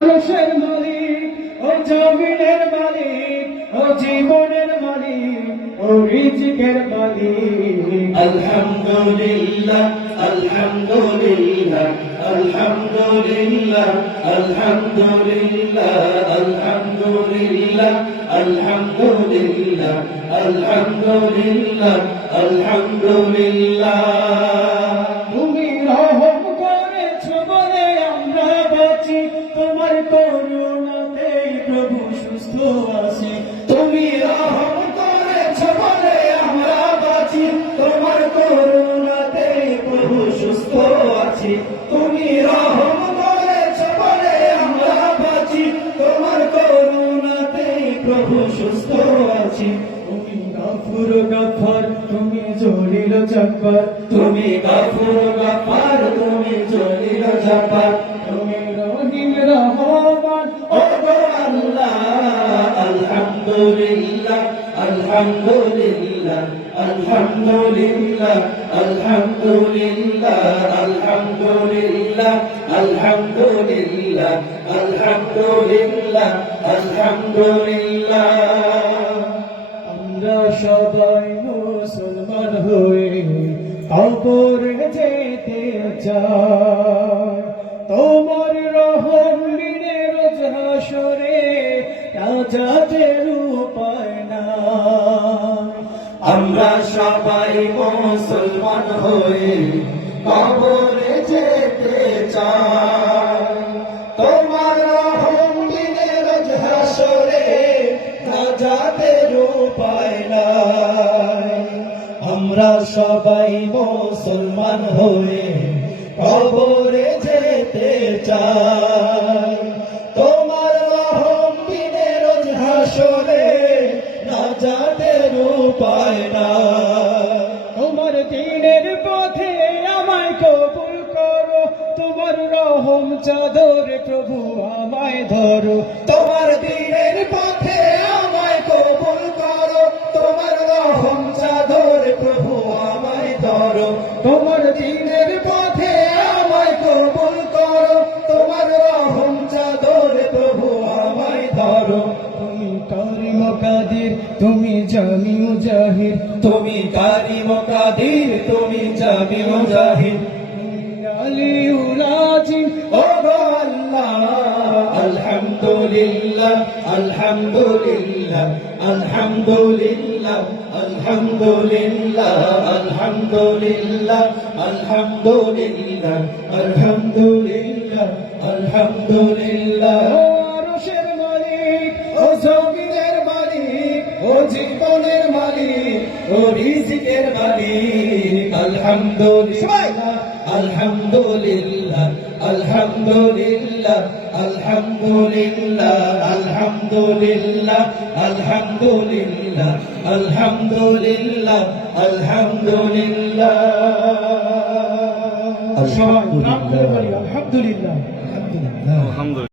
আরশের মালিক ও জমিনের মালিক ও জীবনের মালিক ও রিজিকের মালিক। আলহামদুলিল্লাহ আলহামদুলিল্লাহ আলহামদুলিল্লাহ আলহামদুলিল্লাহ আলহামদুলিল্লাহ আলহামদুলিল্লাহ আলহামদুলিল্লাহ আলহামদুলিল্লাহ। তুমি রহম করেছো বলে আমরা বাঁচি, তোমার করুণাতেই প্রভু সুস্থ আছি। তুমি রহম করেছো বলে আমরা বাঁচি, তোমার করুণাতেই প্রভু সুস্থ আছি। তুমি রহম করেছো বলে আমরা বাঁচি, তোমার করুণাতেই প্রভু সুস্থ আছি। তুমি গাফুর গাফার, তুমি জলিল জব্বার, তুমি গাফুর গাফার, তুমি জলিল জব্বার, তুমি রহিম রহমান ও গো আল্লাহ। আলহামদুলিল্লাহ আলহামদুলিল্লাহ আলহামদুলিল্লাহ আলহামদুলিল্লাহ আলহামদুলিল্লাহ আলহামদুলিল্লাহ আলহামদুলিল্লাহ আলহামদুলিল্লাহ। আমরা সবাই মুসলমান হয়ে কবরে যেতে চাই, তোমার রহম বিনে রোজ হাসরে নাজাতের উপায় নাই। আমরা সবাই মুসলমান হয়ে কবরে যেতে চাই, তোমার রহম বিনে রোজ হাসরে নাজাতের উপায় নাই। আমরা সবাই মুসলমান হয়ে কবরে যেতে চাই, তোমার রহম বিনে রোজ হাসরে নাজাতের উপায় নাই। তোমার দ্বীনের পথে আমায় কবুল করো, তোমার রহম চাদর প্রভু আমায় ধরো। তোমার দ্বীনের পথে আমায় কবুল করো, তোমার রহম চাদর প্রভু আমায় ধরো। তোমার দ্বীনের পথে আমায় কবুল করো, তোমার রহম চাদর প্রভু আমায় ধরো। তুমি কারিম কাদির, তুমি জামিউ জাহির, তুমি কারিম কাদির, তুমি জামিউ জাহির, আলিউল আজিম ও গো আল্লাহ। আলহামদুলিল্লাহ আলহামদুলিল্লাহ আলহামদুলিল্লাহ আলহামদুলিল্লাহ আলহামদুলিল্লাহ আলহামদুলিল্লাহ আলহামদুলিল্লাহ আলহামদুলিল্লাহ। আরশের মালিক ও জমিনের মালিক ও জীবনের মালিক ও রিজিকের মালিক। আলহামদুলিল্লাহ আলহামদুলিল্লাহ আলহামদুলিল্লাহ আলহামদুলিল্লাহ আলহামদুলিল্লাহ আলহামদুলিল্লাহ আলহামদুলিল্লাহ আলহামদুলিল্লাহ। আলহামদুলিল্লাহ আলহামদুলিল্লাহ।